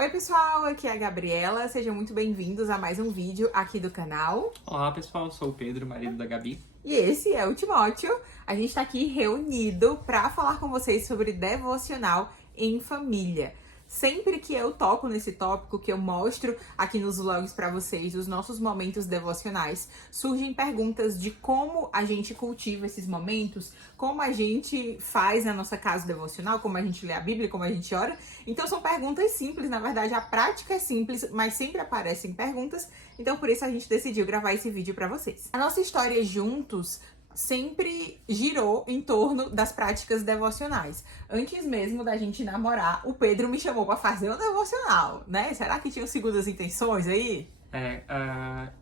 Oi pessoal, aqui é a Gabriela, sejam muito bem-vindos a mais um vídeo aqui do canal. Olá pessoal, eu sou o Pedro, marido da Gabi. E esse é o Timóteo. A gente tá aqui reunido para falar com vocês sobre devocional em família. Sempre que eu toco nesse tópico, que eu mostro aqui nos vlogs para vocês os nossos momentos devocionais, surgem perguntas de como a gente cultiva esses momentos, como a gente faz a nossa casa devocional, como a gente lê a Bíblia, como a gente ora. Então são perguntas simples, na verdade a prática é simples, mas sempre aparecem perguntas. Então por isso a gente decidiu gravar esse vídeo para vocês. A nossa história juntos sempre girou em torno das práticas devocionais. Antes mesmo da gente namorar, o Pedro me chamou pra fazer um devocional, né? Será que tinha segundas intenções aí?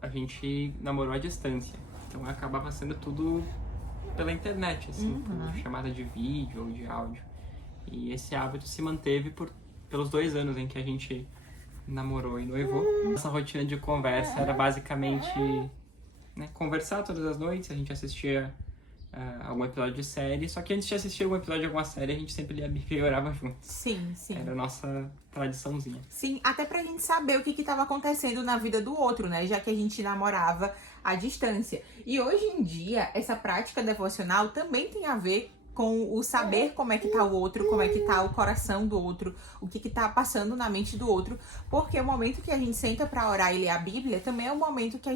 A gente namorou à distância, então acabava sendo tudo pela internet, assim, por chamada de vídeo ou de áudio. E esse hábito se manteve pelos 2 anos em que a gente namorou e noivou. Nossa rotina de conversa era basicamente conversar todas as noites. A gente assistia algum episódio de série, só que antes de assistir algum episódio de alguma série, a gente sempre lia a Bíblia e orava juntos. Sim, sim. Era a nossa tradiçãozinha. Sim, até pra gente saber o que estava acontecendo na vida do outro, né? Já que a gente namorava à distância. E hoje em dia, essa prática devocional também tem a ver com o saber como é que tá o outro, como é que tá o coração do outro, o que tá passando na mente do outro, porque o momento que a gente senta pra orar e ler a Bíblia também é o momento em que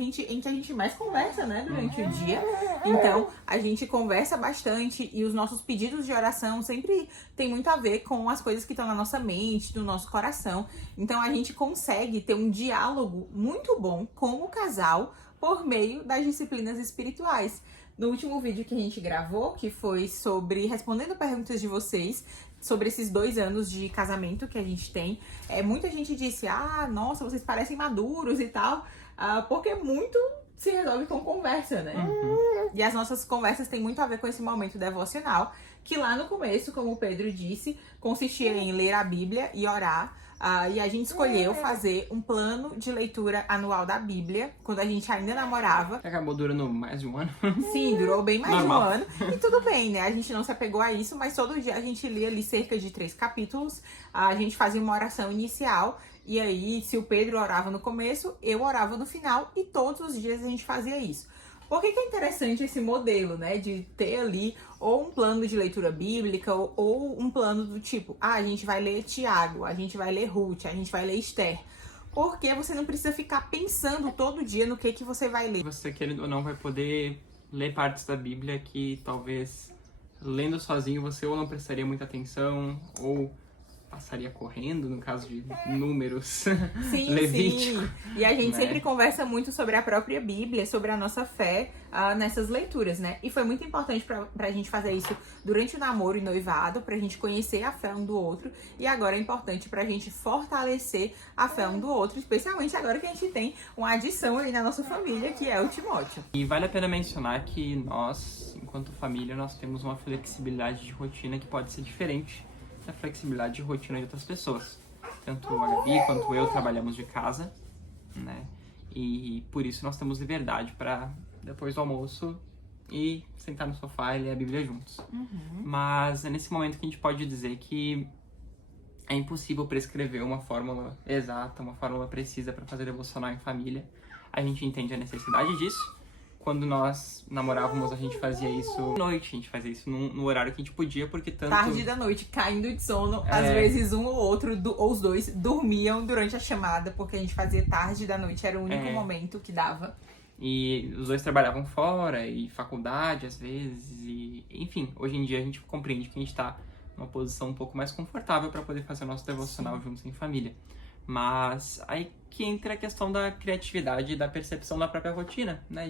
a gente mais conversa, né, durante o dia. Então, a gente conversa bastante e os nossos pedidos de oração sempre tem muito a ver com as coisas que estão na nossa mente, no nosso coração. Então, a gente consegue ter um diálogo muito bom como casal por meio das disciplinas espirituais. No último vídeo que a gente gravou, que foi sobre respondendo perguntas de vocês, sobre esses 2 anos de casamento que a gente tem, muita gente disse, nossa, vocês parecem maduros e tal, porque muito se resolve com conversa, né? E as nossas conversas têm muito a ver com esse momento devocional, que lá no começo, como o Pedro disse, consistia em ler a Bíblia e orar. E a gente escolheu fazer um plano de leitura anual da Bíblia, quando a gente ainda namorava. Acabou durando mais de um ano. Sim, durou bem mais Normal. de um ano. E tudo bem, né? A gente não se apegou a isso, mas todo dia a gente lia ali cerca de 3 capítulos. A gente fazia uma oração inicial. E aí, se o Pedro orava no começo, eu orava no final. E todos os dias a gente fazia isso. Por que é interessante esse modelo, né? De ter ali ou um plano de leitura bíblica ou um plano do tipo, a gente vai ler Tiago, a gente vai ler Ruth, a gente vai ler Esther. Porque você não precisa ficar pensando todo dia no que você vai ler. Você, querendo ou não, vai poder ler partes da Bíblia que talvez lendo sozinho você ou não prestaria muita atenção ou passaria correndo, no caso de números. Sim, Levítico, sim. E a gente né? sempre conversa muito sobre a própria Bíblia, sobre a nossa fé nessas leituras, né? E foi muito importante pra gente fazer isso durante o namoro e noivado, pra gente conhecer a fé um do outro. E agora é importante pra gente fortalecer a fé um do outro, especialmente agora que a gente tem uma adição aí na nossa família, que é o Timóteo. E vale a pena mencionar que nós, enquanto família, nós temos uma flexibilidade de rotina que pode ser diferente da flexibilidade de rotina de outras pessoas. Tanto a Gabi quanto eu trabalhamos de casa, né? E por isso nós temos liberdade para, depois do almoço, ir sentar no sofá e ler a Bíblia juntos. Mas é nesse momento que a gente pode dizer que é impossível prescrever uma fórmula exata, uma fórmula precisa para fazer devocional em família. A gente entende a necessidade disso. Quando nós namorávamos, a gente fazia isso à noite, a gente fazia isso no horário que a gente podia, porque tanto... Tarde da noite, caindo de sono, às vezes um ou outro, ou os dois, dormiam durante a chamada, porque a gente fazia tarde da noite, era o único momento que dava. E os dois trabalhavam fora, e faculdade às vezes, e enfim, hoje em dia a gente compreende que a gente tá numa posição um pouco mais confortável para poder fazer o nosso devocional juntos em família. Mas aí que entra a questão da criatividade e da percepção da própria rotina, né?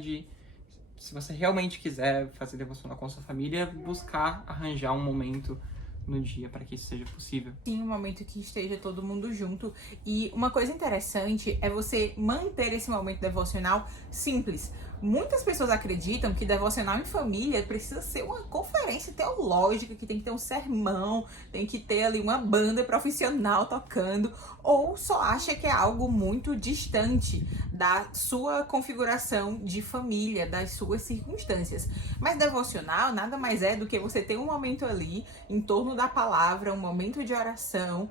Se você realmente quiser fazer devocional com a sua família, buscar arranjar um momento no dia para que isso seja possível. Sim, um momento que esteja todo mundo junto. E uma coisa interessante é você manter esse momento devocional simples. Muitas pessoas acreditam que devocional em família precisa ser uma conferência teológica, que tem que ter um sermão, tem que ter ali uma banda profissional tocando, ou só acha que é algo muito distante da sua configuração de família, das suas circunstâncias. Mas devocional nada mais é do que você ter um momento ali em torno da palavra, um momento de oração,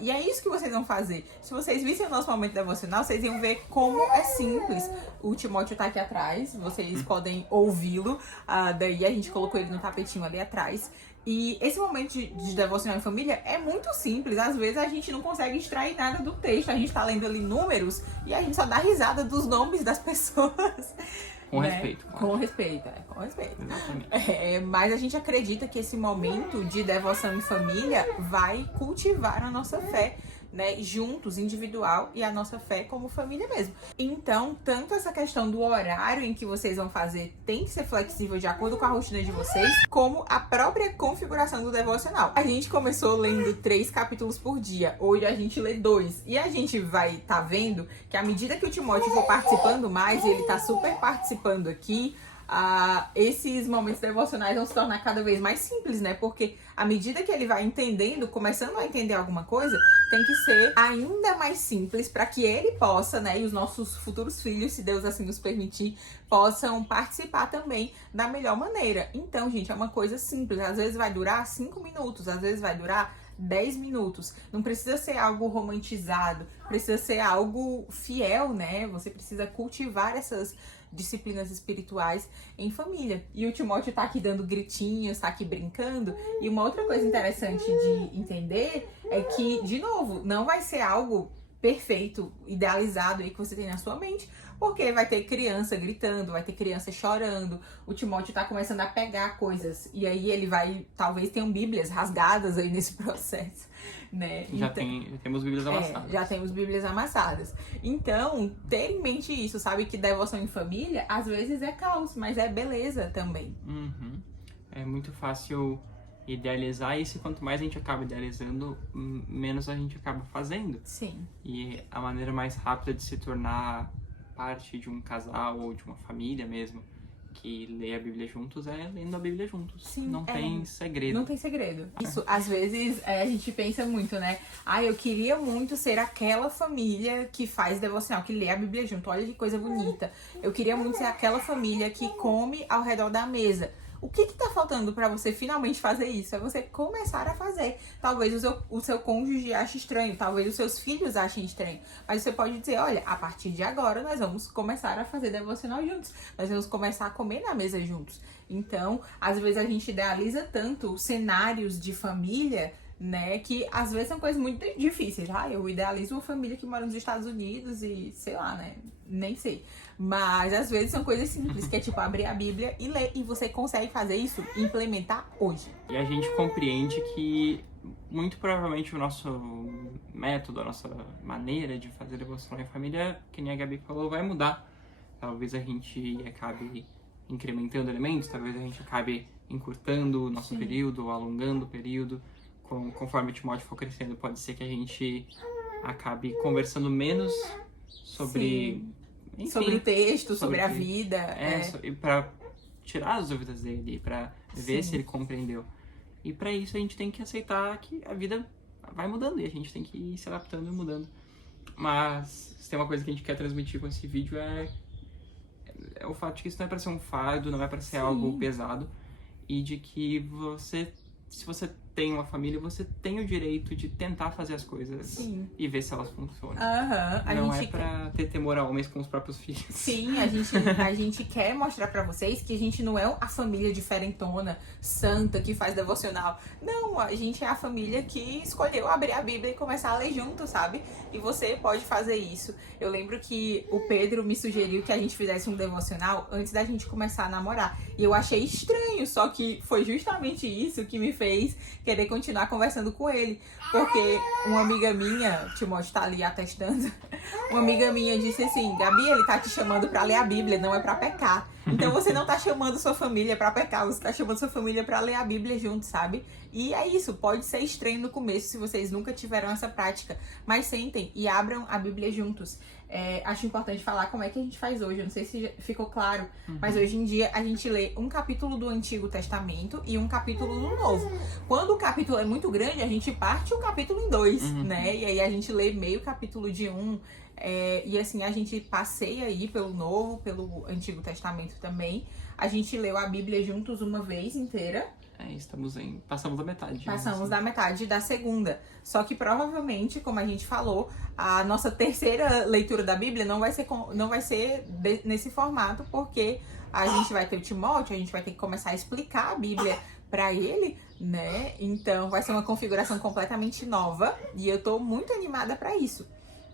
e é isso que vocês vão fazer. Se vocês vissem o nosso momento devocional, vocês iam ver como é simples. O Timóteo tá aqui atrás, vocês podem ouvi-lo, daí a gente colocou ele no tapetinho ali atrás. E esse momento de devocional em família é muito simples. Às vezes a gente não consegue extrair nada do texto. A gente tá lendo ali números e a gente só dá risada dos nomes das pessoas. Com né? respeito. Claro. Com respeito, com respeito. Exatamente. Mas a gente acredita que esse momento de devoção em família vai cultivar a nossa fé, né, juntos, individual, e a nossa fé como família mesmo. Então, tanto essa questão do horário em que vocês vão fazer tem que ser flexível de acordo com a rotina de vocês, como a própria configuração do devocional. A gente começou lendo 3 capítulos por dia, hoje a gente lê 2, e a gente vai tá vendo que à medida que o Timóteo for participando mais, e ele tá super participando aqui, esses momentos devocionais vão se tornar cada vez mais simples, né? Porque à medida que ele vai entendendo, começando a entender alguma coisa, tem que ser ainda mais simples para que ele possa, né? E os nossos futuros filhos, se Deus assim nos permitir, possam participar também da melhor maneira. Então, gente, é uma coisa simples. Às vezes vai durar 5 minutos, às vezes vai durar 10 minutos. Não precisa ser algo romantizado, precisa ser algo fiel, né? Você precisa cultivar essas disciplinas espirituais em família. E o Timóteo tá aqui dando gritinhos, tá aqui brincando. E uma outra coisa interessante de entender é que, de novo, não vai ser algo perfeito, idealizado aí que você tem na sua mente, porque vai ter criança gritando, vai ter criança chorando, o Timóteo tá começando a pegar coisas, e aí ele vai, talvez tenham bíblias rasgadas aí nesse processo, né? Já temos bíblias amassadas. Já temos bíblias amassadas. Então, ter em mente isso, sabe? Que devoção em família, às vezes é caos, mas é beleza também. Uhum. É muito fácil idealizar isso, e quanto mais a gente acaba idealizando, menos a gente acaba fazendo. Sim. E a maneira mais rápida de se tornar parte de um casal ou de uma família mesmo que lê a Bíblia juntos é lendo a Bíblia juntos. Sim, não tem segredo. Não tem segredo. Isso, às vezes, a gente pensa muito, né? Eu queria muito ser aquela família que faz devocional, que lê a Bíblia junto. Olha que coisa bonita. Eu queria muito ser aquela família que come ao redor da mesa. O que tá faltando pra você finalmente fazer isso? É você começar a fazer. Talvez o seu cônjuge ache estranho, talvez os seus filhos achem estranho. Mas você pode dizer, olha, a partir de agora nós vamos começar a fazer devocional juntos. Nós vamos começar a comer na mesa juntos. Então, às vezes a gente idealiza tanto cenários de família, né, que às vezes são coisas muito difíceis. Eu idealizo uma família que mora nos Estados Unidos e sei lá, né, nem sei. Mas às vezes são coisas simples, que é tipo abrir a Bíblia e ler. E você consegue fazer isso, implementar hoje. E a gente compreende que muito provavelmente o nosso método, a nossa maneira de fazer devoção em família, que nem a Gabi falou, vai mudar. Talvez a gente acabe incrementando elementos, talvez a gente acabe encurtando o nosso período, ou alongando o período. Conforme o Timóteo for crescendo, pode ser que a gente acabe conversando menos sobre... Enfim, sobre o texto, sobre a vida. E pra tirar as dúvidas dele, pra ver se ele compreendeu. E pra isso a gente tem que aceitar que a vida vai mudando e a gente tem que ir se adaptando e mudando. Mas se tem uma coisa que a gente quer transmitir com esse vídeo é o fato de que isso não é pra ser um fardo, não é pra ser algo pesado. E de que se você tem uma família, você tem o direito de tentar fazer as coisas e ver se elas funcionam. Não é pra ter temor a homens com os próprios filhos. Sim, a gente quer mostrar pra vocês que a gente não é a família diferentona, santa, que faz devocional. Não, a gente é a família que escolheu abrir a Bíblia e começar a ler junto, sabe? E você pode fazer isso. Eu lembro que o Pedro me sugeriu que a gente fizesse um devocional antes da gente começar a namorar. E eu achei estranho, só que foi justamente isso que me fez querer continuar conversando com ele. Porque uma amiga minha, o Timóteo tá ali atestando, uma amiga minha disse assim, Gabi, ele tá te chamando pra ler a Bíblia, não é pra pecar. Então você não tá chamando sua família pra pecar, você tá chamando sua família pra ler a Bíblia junto, sabe? E é isso, pode ser estranho no começo se vocês nunca tiveram essa prática, mas sentem e abram a Bíblia juntos. Acho importante falar como é que a gente faz hoje, eu não sei se ficou claro, mas hoje em dia a gente lê um capítulo do Antigo Testamento e um capítulo do Novo. Quando o capítulo é muito grande, a gente parte o capítulo em dois, né? E aí a gente lê meio capítulo de um, e assim a gente passeia aí pelo Novo, pelo Antigo Testamento também. A gente leu a Bíblia juntos uma vez inteira. Passamos da metade. Passamos da metade da segunda. Só que provavelmente, como a gente falou, a nossa terceira leitura da Bíblia não vai ser nesse formato, porque a gente vai ter o Timóteo, a gente vai ter que começar a explicar a Bíblia pra ele, né? Então vai ser uma configuração completamente nova e eu tô muito animada pra isso.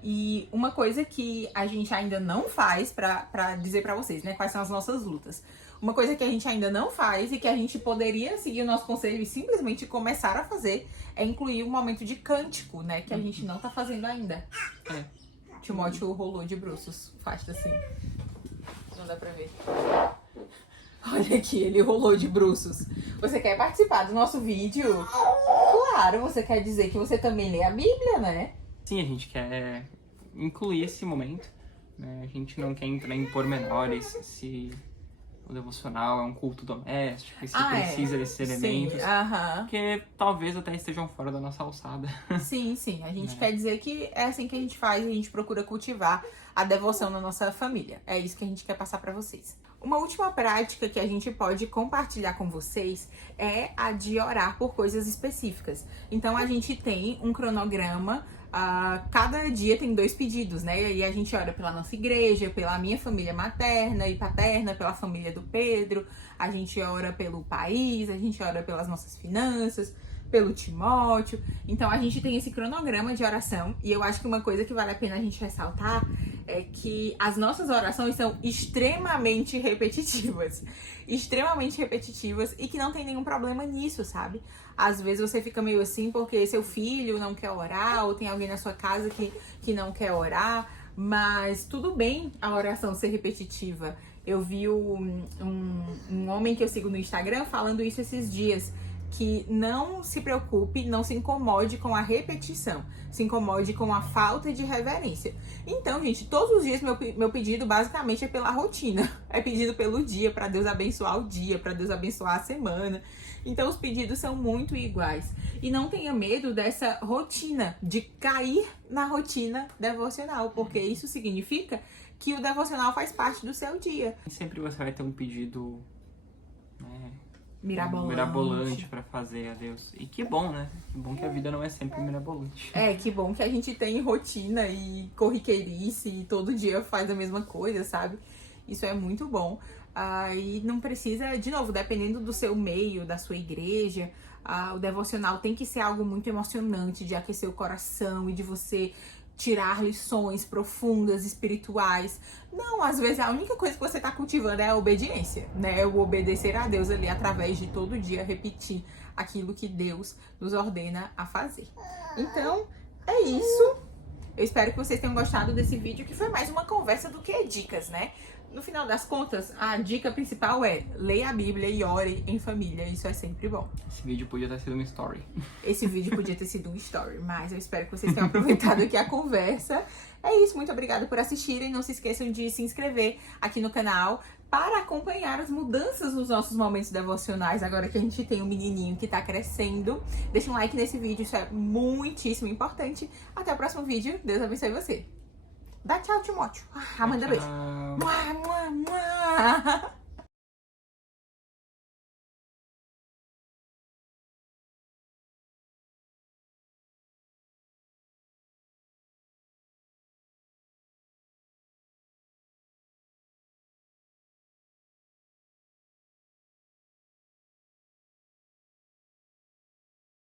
E uma coisa que a gente ainda não faz, pra dizer pra vocês, né, quais são as nossas lutas. Uma coisa que a gente ainda não faz e que a gente poderia seguir o nosso conselho e simplesmente começar a fazer é incluir um momento de cântico, né, que a gente não tá fazendo ainda. Timóteo rolou de bruços, fasta assim. Não dá pra ver. Olha aqui, ele rolou de bruços. Você quer participar do nosso vídeo? Claro, você quer dizer que você também lê a Bíblia, né? Sim, a gente quer incluir esse momento, né? A gente não quer entrar em pormenores se o devocional é um culto doméstico, se precisa desses elementos, porque talvez até estejam fora da nossa alçada. Sim, a gente quer dizer que é assim que a gente faz, a gente procura cultivar a devoção na nossa família. É isso que a gente quer passar pra vocês. Uma última prática que a gente pode compartilhar com vocês é a de orar por coisas específicas. Então a gente tem um cronograma. Cada dia tem 2 pedidos, né? E aí a gente ora pela nossa igreja, pela minha família materna e paterna, pela família do Pedro, a gente ora pelo país, a gente ora pelas nossas finanças, pelo Timóteo. Então a gente tem esse cronograma de oração e eu acho que uma coisa que vale a pena a gente ressaltar é que as nossas orações são extremamente repetitivas e que não tem nenhum problema nisso, sabe? Às vezes você fica meio assim porque seu filho não quer orar ou tem alguém na sua casa que não quer orar, mas tudo bem a oração ser repetitiva. Eu vi um homem que eu sigo no Instagram falando isso esses dias, que não se preocupe, não se incomode com a repetição, se incomode com a falta de reverência. Então, gente, todos os dias meu pedido basicamente é pela rotina, é pedido pelo dia, para Deus abençoar o dia, para Deus abençoar a semana. Então, os pedidos são muito iguais. E não tenha medo dessa rotina, de cair na rotina devocional, porque isso significa que o devocional faz parte do seu dia. Sempre você vai ter um pedido, né, mirabolante pra fazer a Deus. E que bom, né? Que bom que a vida não é sempre mirabolante. Que bom que a gente tem rotina e corriqueirice e todo dia faz a mesma coisa, sabe? Isso é muito bom. E não precisa, de novo, dependendo do seu meio, da sua igreja, o devocional tem que ser algo muito emocionante, de aquecer o coração e de você tirar lições profundas, espirituais. Não, às vezes a única coisa que você tá cultivando é a obediência, né? O obedecer a Deus ali através de todo dia repetir aquilo que Deus nos ordena a fazer. Então, é isso. Eu espero que vocês tenham gostado desse vídeo, que foi mais uma conversa do que dicas, né? No final das contas, a dica principal é: leia a Bíblia e ore em família. Isso é sempre bom. Esse vídeo podia ter sido uma story. Esse vídeo podia ter sido um story, mas eu espero que vocês tenham aproveitado aqui a conversa. É isso, muito obrigada por assistirem. Não se esqueçam de se inscrever aqui no canal para acompanhar as mudanças nos nossos momentos devocionais, agora que a gente tem um menininho que tá crescendo. Deixa um like nesse vídeo, isso é muitíssimo importante. Até o próximo vídeo. Deus abençoe você. Dá tchau, Timóteo. Amanda, beijo. Mua, mua, mua.